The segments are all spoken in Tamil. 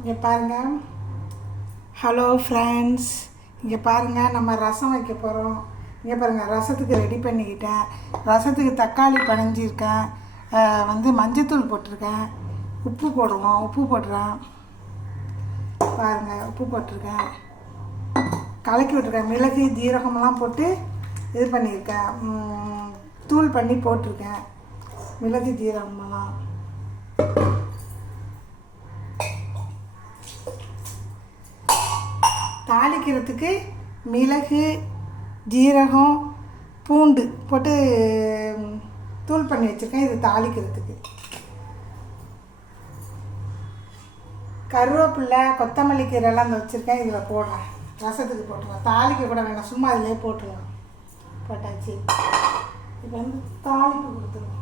இங்கே பாருங்கள். ஹலோ ஃப்ரெண்ட்ஸ், இங்கே பாருங்கள், நம்ம ரசம் வைக்க போகிறோம். இங்கே பாருங்கள், ரசத்துக்கு ரெடி பண்ணிக்கிட்டேன். ரசத்துக்கு தக்காளி பனைஞ்சிருக்கேன், மஞ்சத்தூள் போட்டிருக்கேன், உப்பு போடுவோம், உப்பு போடுறேன். பாருங்கள், உப்பு போட்டிருக்கேன், கலக்கி விட்டுருக்கேன், மிளகு ஜீரகமெல்லாம் போட்டு இது பண்ணியிருக்கேன், தூள் பண்ணி போட்டிருக்கேன், மிளகு ஜீரகமெல்லாம். தாளிக்கிறதுக்கு மிளகு ஜீரகம் பூண்டு போட்டு தூள் பண்ணி வச்சுருக்கேன். இது தாளிக்கிறதுக்கு கருவேப்பில்லை கொத்தமல்லி கீரைலாம் அந்த வச்சுருக்கேன். இதில் போடுறேன், ரசத்துக்கு போட்டுருவேன். தாளிக்க கூட வேணாம், சும்மா அதிலே போட்டுருவேன். போட்டாச்சு. இப்போ தாளிப்பு கொடுத்துருவோம்.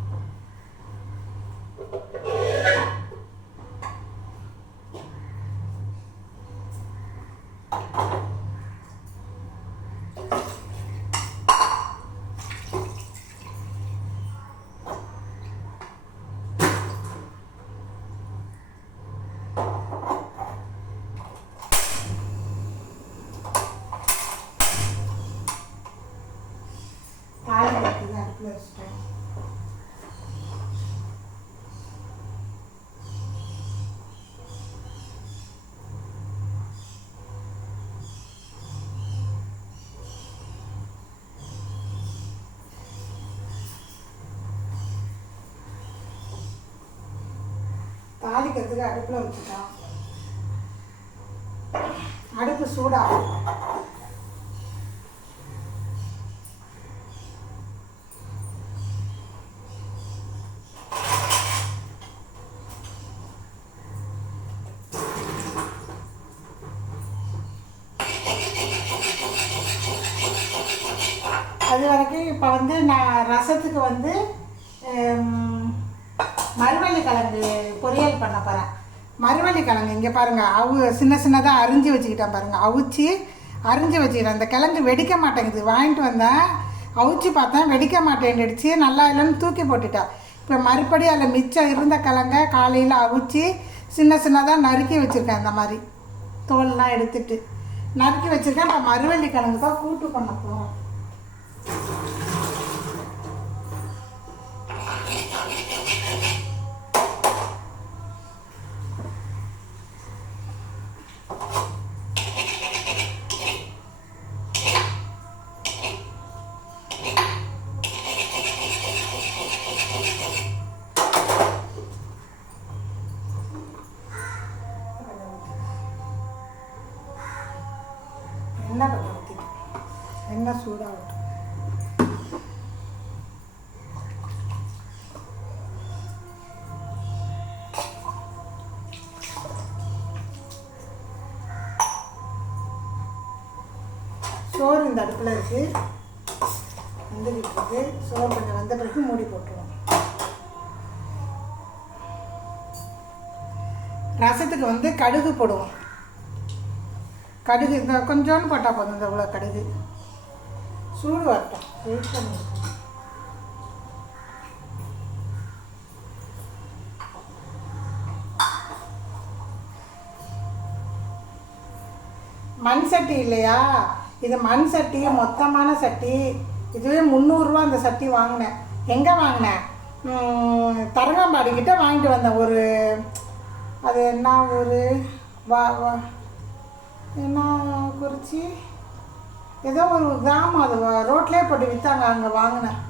அடுப்பில் வச்சுட்டேன். தாளிக்கிறதுக்கு அடுப்பில் வச்சுட்டோம். அடுப்பு சூடாகும். அது வரைக்கும் இப்போ நான் ரசத்துக்கு மரவள்ளி கிழங்கு பொரியல் பண்ண போகிறேன். மரவள்ளி கிழங்கு இங்கே பாருங்கள், சின்ன சின்னதாக அரிஞ்சு வச்சுக்கிட்டேன் பாருங்கள். அவிச்சு அரிஞ்சு வச்சுக்கிட்டேன். அந்த கிழங்கு வெடிக்க மாட்டேங்குது. வாங்கிட்டு வந்தேன், அவிச்சு பார்த்தேன், வெடிக்க மாட்டேன்டுச்சு. நல்லா இல்லைன்னு தூக்கி போட்டுட்டேன். இப்போ மறுபடியும் அதில் மிச்சம் இருந்த கிழங்க காலையில் அவிச்சு சின்ன சின்னதாக நறுக்கி வச்சுருக்கேன். இந்த மாதிரி தோல்லாம் எடுத்துட்டு நறுக்கி வச்சுருக்கேன். இப்போ மரவள்ளி கிழங்கு தான் கூட்டு பண்ண போகிறோம். எண்ணெய் கொஞ்சம் ஊற்றிட்டு எண்ணெய் சூடாகட்டும். சோறு இந்த அடுப்பில் இருக்குது, வெந்துக்கிட்டு இருக்கு. சோறு கொஞ்சம் வெந்த பிறகு மூடி போட்டுருவோம். ரசத்துக்கு கடுகு போடுவோம். கடுகு இந்த கொஞ்சோன்னு போட்டால் போதும். இந்த இவ்வளோ கடுகு சூடு வரட்டும். வெயிட் பண்ணி மண் சட்டி இல்லையா, இது மண் சட்டி, மொத்தமான சட்டி. இதுவே 300 அந்த சட்டி வாங்கினேன். எங்கே வாங்கினேன்? தரங்கம்பாடிக்கிட்ட வாங்கிட்டு வந்தேன். அது என்ன ஒரு என்ன குறிச்சி ஏதோ ஒரு கிராமம், அது ரோட்லேயே போட்டு விற்றாங்க. அங்கே வாங்கினேன்.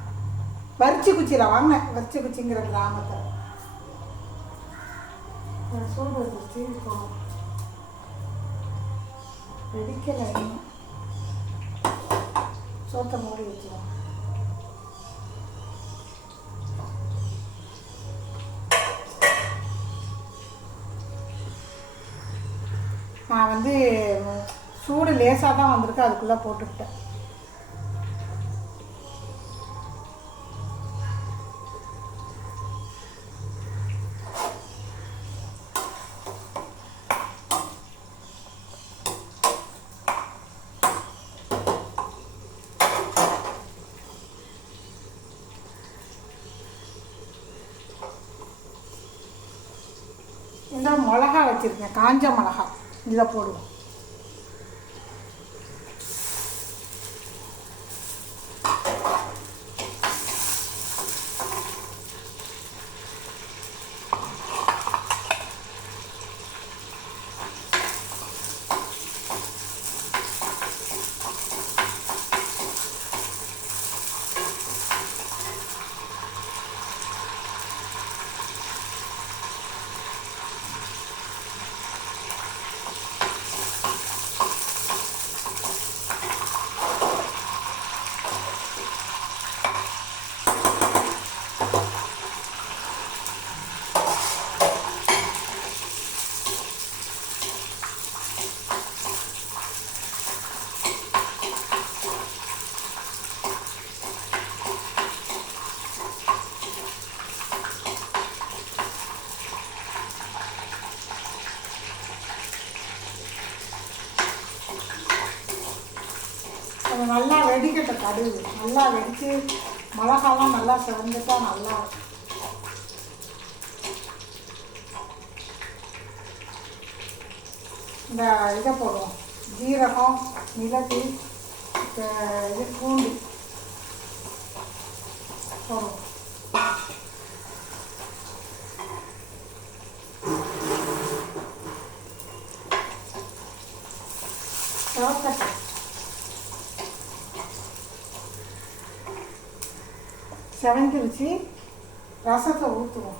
வரிச்சி குச்சியில் வாங்கினேன். வரிச்சி குச்சிங்கிற கிராமத்தை. சோறு வச்சு வெடிக்கலை, சோத்தை மூடி வச்சுருவோம். நான் சூடு லேசாக தான் வந்திருக்கு, அதுக்குள்ளே போட்டுக்கிட்டேன். இந்த மிளகா வச்சுருக்கேன். வச்சுருக்கேன் காஞ்ச மிளகா, இதை போடுவோம். அது நல்லா வெடிக்கட்டும். கடுகு நல்லா வெடித்து மிளகாலாம் நல்லா சிவந்துட்டா நல்லா இருக்கும். இந்த இதை போடுவோம், ஜீரகம், மிளகு, இது பூண்டு போடுவோம். செவந்துருச்சு. ரசத்தை ஊற்றுவோம்.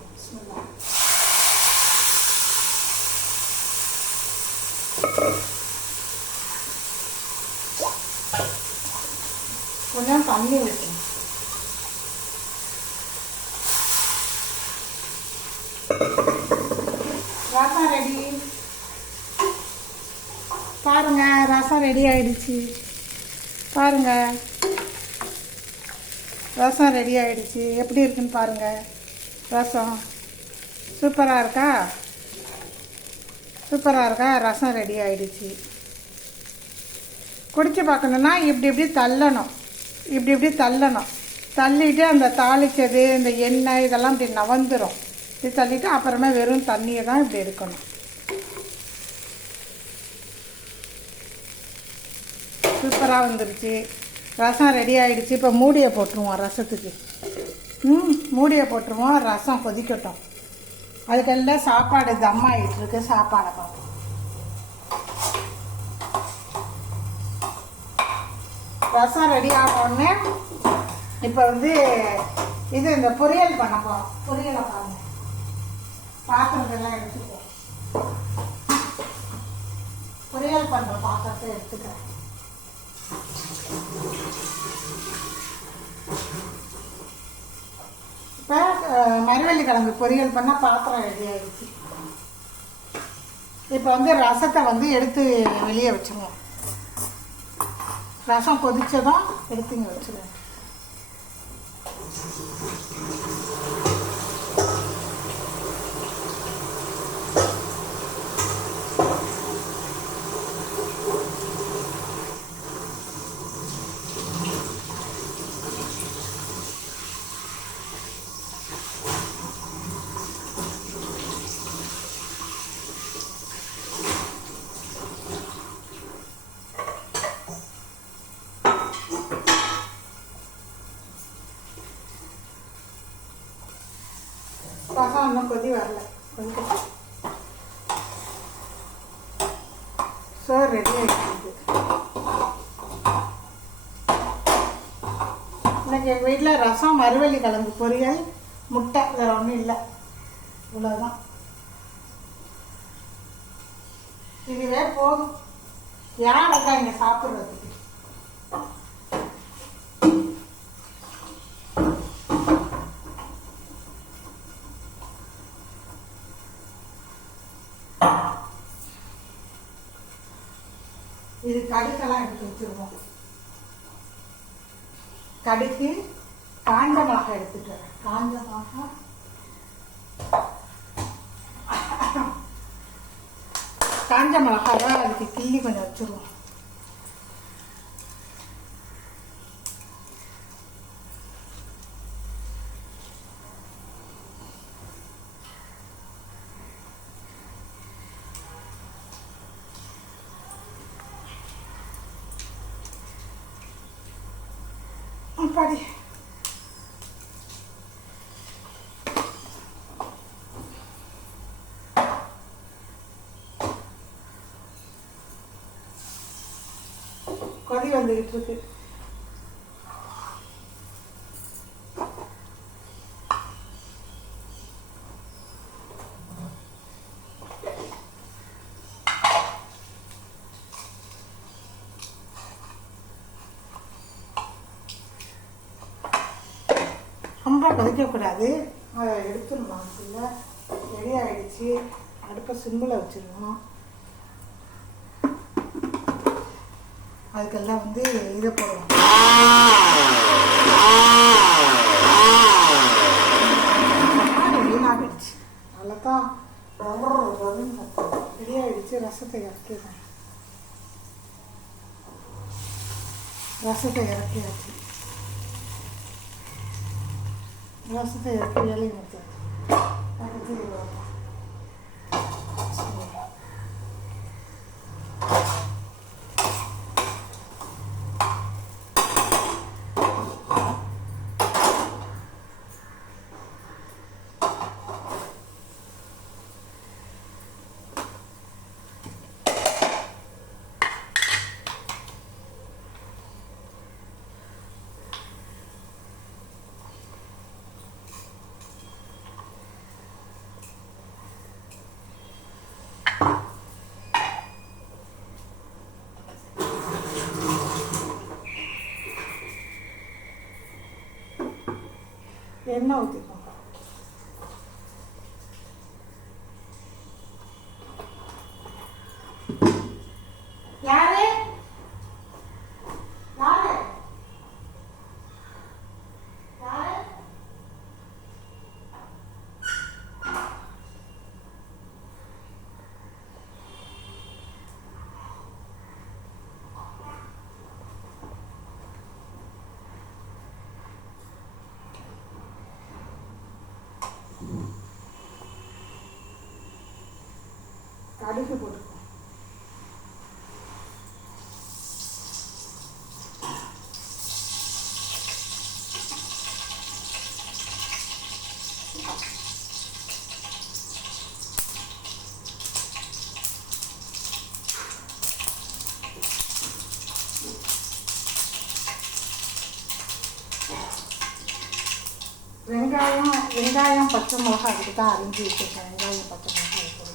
கொஞ்சம் தண்ணி ஊற்றணும். ரசம் ரெடி. பாருங்க, ரசம் ரெடி ஆயிடுச்சு. பாருங்க, ரசம் ரெடி ஆகிடுச்சு. எப்படி இருக்குன்னு பாருங்கள். ரசம் சூப்பராக இருக்கா? சூப்பராக இருக்கா? ரசம் ரெடி ஆகிடுச்சு. குடிச்சு பார்க்கணுன்னா இப்படி இப்படி தள்ளணும், இப்படி இப்படி தள்ளணும். தள்ளிட்டு அந்த தாளித்தது, இந்த எண்ணெய் இதெல்லாம் இப்படி நவந்துடும். இப்படி தள்ளிட்டு அப்புறமா வெறும் தண்ணியை தான் இப்படி எடுக்கணும். சூப்பராக வந்துருச்சு. ரசம் ரெடி ஆகிடுச்சு. இப்போ மூடியை போட்டுருவோம் ரசத்துக்கு. மூடியை போட்டுருவோம். ரசம் கொதிக்கட்டும். அதுக்கெல்லாம் சாப்பாடு தம் ஆகிட்டு இருக்கு. சாப்பாடை பார்ப்போம். ரசம் ரெடி ஆனோடனே இப்போ வந்து இது இந்த பொரியல் பண்ண போகிறோம். பொரியலை பாருங்க. பாத்திரத்தெல்லாம் எடுத்துக்குவோம். பொரியல் பண்ணுற பாத்திரத்தை எடுத்துக்கிறேன். இப்போ மரவள்ளி கிழங்கு பொரியல் பண்ணால் பாத்திரம் ரெடி ஆகிடுச்சு. இப்போ வந்து ரசத்தை வந்து எடுத்து வெளியே வச்சுருவோம். ரசம் கொதிச்சதும் எடுத்து இங்கே வச்சுருவோம். ரசம் இன்னும் கொதி வரல. கொதிக்க சோறு ரெடி ஆகிடுது. இன்னைக்கு எங்கள் வீட்டில் ரசம், மரவள்ளி கிழங்கு பொரியல், முட்டை, வேறு ஒன்றும் இல்லை. இவ்வளோதான். இதுவே போதும். யார் இருக்கா இங்கே சாப்பிட்றதுக்கு? இது கடுக்கெல்லாம் எடுத்து வச்சிருவோம். கடுக்கு, காஞ்ச மிளகாய் எடுத்துட்டு காஞ்ச மிளகாய், காஞ்ச மிளகாய் அதுக்கு கிள்ளி கொஞ்சம் வச்சிருவோம். பாடி கொதி வந்துக்கிட்டு இருக்கு. ரொம்ப கொதிக்கக்கூடாது. அதை எடுத்துடணும். இல்லை ரெடி ஆகிடுச்சு. அடுப்பை சிம்மில் வச்சுருவோம். அதுக்கெல்லாம் இதை போடுவோம். வீணாகிடுச்சு. அவ்வளோதான். ரெடி ஆகிடுச்சு. ரசத்தை இறக்கிடுறேன். ரசத்தை இறக்கியாச்சு. ரசத்தை இறக்கி வேலையை முடிச்சாச்சு. எண்ணெய் ஊற்றிக்கோங்க. யாரு யாரு யாரு கடுகு போட்டுக்கோ. வெங்காயம் பச்சை மிளகாய் அதுக்கு தான் அரிஞ்சு வச்சுருக்கேன். வெங்காயம் பச்சை மிளகாய் போடுவேன்.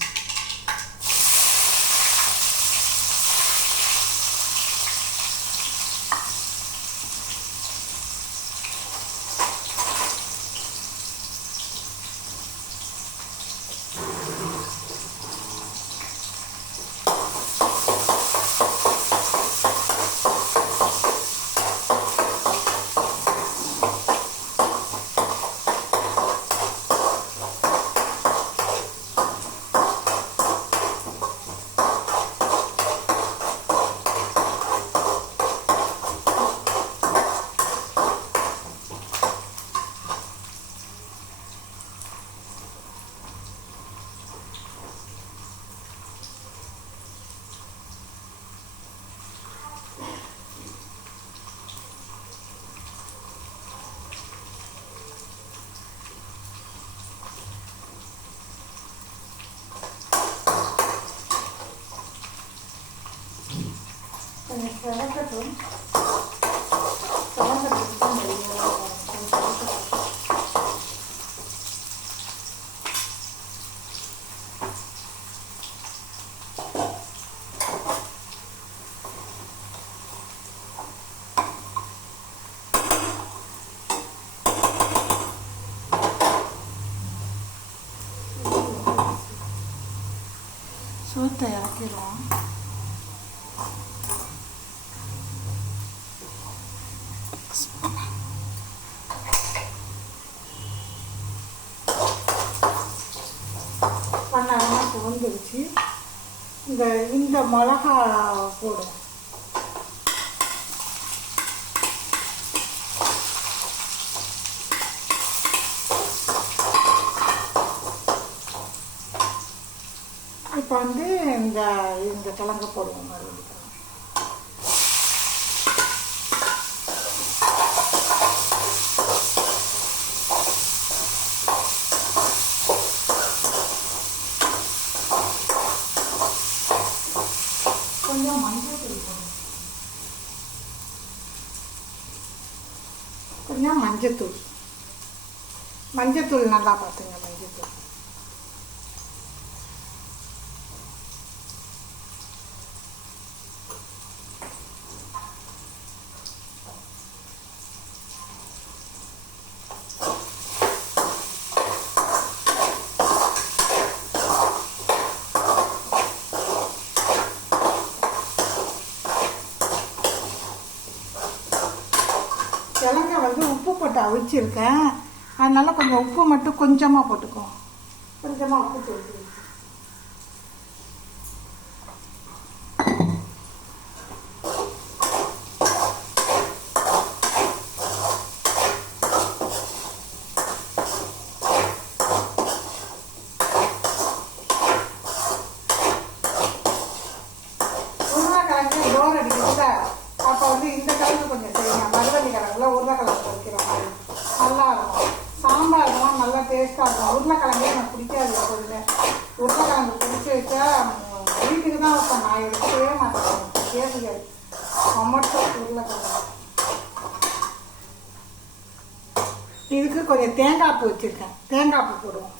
வதக்கட்டும். சோத்தை இறக்கிடுவோம். பண்ணாமல் சுவந்துருச்சு. இந்த மிளகா போடுவோம். இப்போ இந்த கிழங்கு போடுவோம். மறுபடியும் கொஞ்சம் மஞ்சத்தூள் நல்லா பார்த்துங்க. மஞ்சத்தூள் கிழங்க வந்து உப்பு போட்டு அவிச்சிருக்கேன். அதனால கொஞ்சம் உப்பு மட்டும் கொஞ்சமாக போட்டுக்கோ. கொஞ்சமாக உப்பு போட்டு உருளைக்கிழங்கு டோர் அடிக்கிறதுல அப்போ வந்து இந்த கிழங்கு கொஞ்சம் செய்யுங்க. மருவள்ளி கிழங்குல உருளைக்கிழங்கு வைக்கிற மாதிரி நல்லா இருக்கும். சாம்பார்லாம் நல்லா டேஸ்ட்டாக இருக்கும். உருளைக்கிழங்கே எனக்கு பிடிக்காது. எப்போதுமே உருளைக்கிழங்கு பிடிச்சி வச்சா வீட்டுக்கு தான் வைப்பேன். நான் எடுக்கவே மாட்டேன். பிடிக்காது டொமேட்டோ உருளைக்கிழங்கு. இதுக்கு கொஞ்சம் தேங்காய் பூ வச்சுருக்கேன். தேங்காய் பூ போடுவோம்.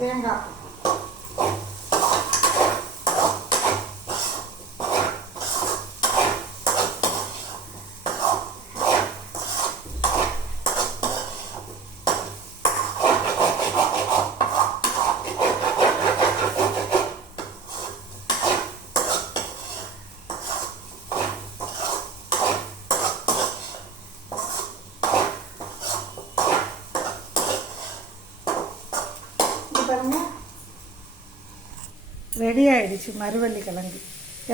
தேங்காய் ரெடி ஆகிடுச்சு. மருவள்ளி கிழங்கு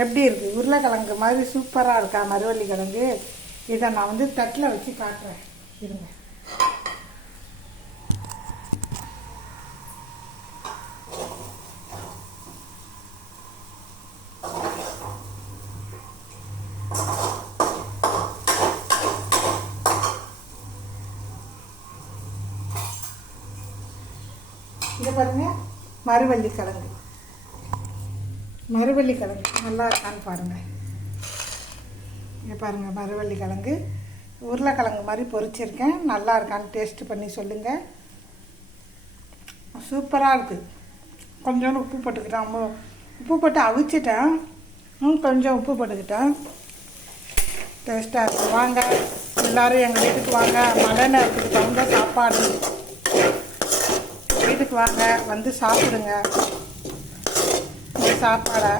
எப்படி இருக்குது? உருளைக்கிழங்கு மாதிரி சூப்பராக இருக்கா மருவள்ளி கிழங்கு. இதை நான் வந்து தட்டில் வச்சு காட்டுறேன். இருங்க. இதை பாருங்க, மருவள்ளி கிழங்கு நல்லா இருக்கான்னு பாருங்கள். இங்கே பாருங்கள், மருவள்ளி கிழங்கு உருளைக்கிழங்கு மாதிரி பொரிச்சிருக்கேன். நல்லா இருக்கான்னு டேஸ்ட் பண்ணி சொல்லுங்கள். சூப்பராக இருக்குது. கொஞ்சோண்டு உப்பு போட்டுக்கிட்டேன். உப்பு போட்டு அவிச்சிட்டேன். கொஞ்சம் உப்பு போட்டுக்கிட்டேன். டேஸ்ட்டாக இருக்குது. வாங்க எல்லோரும் எங்கள் வீட்டுக்கு வாங்க. மழை நேரத்துக்கு தகுந்த சாப்பாடு. வீட்டுக்கு வாங்க, வந்து சாப்பிடுங்க இந்த சாப்பாடை.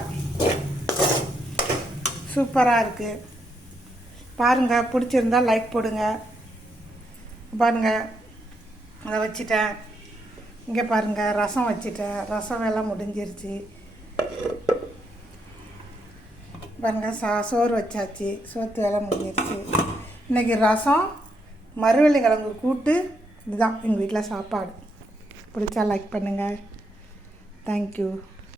சூப்பராக இருக்குது. பாருங்கள், பிடிச்சிருந்தா லைக் போடுங்க. பாருங்கள், அதை வச்சிட்டேன். இங்கே பாருங்கள், ரசம் வச்சிட்டேன். ரசம் வேலை முடிஞ்சிருச்சு. பாருங்கள், சோறு வச்சாச்சு. சோத்து வேலை முடிஞ்சிருச்சு. இன்றைக்கி ரசம், மருவள்ளி கிழங்கு கூட்டு. இதுதான் எங்கள் வீட்டில் சாப்பாடு. பிடிச்சா லைக் பண்ணுங்கள். தேங்க்யூ.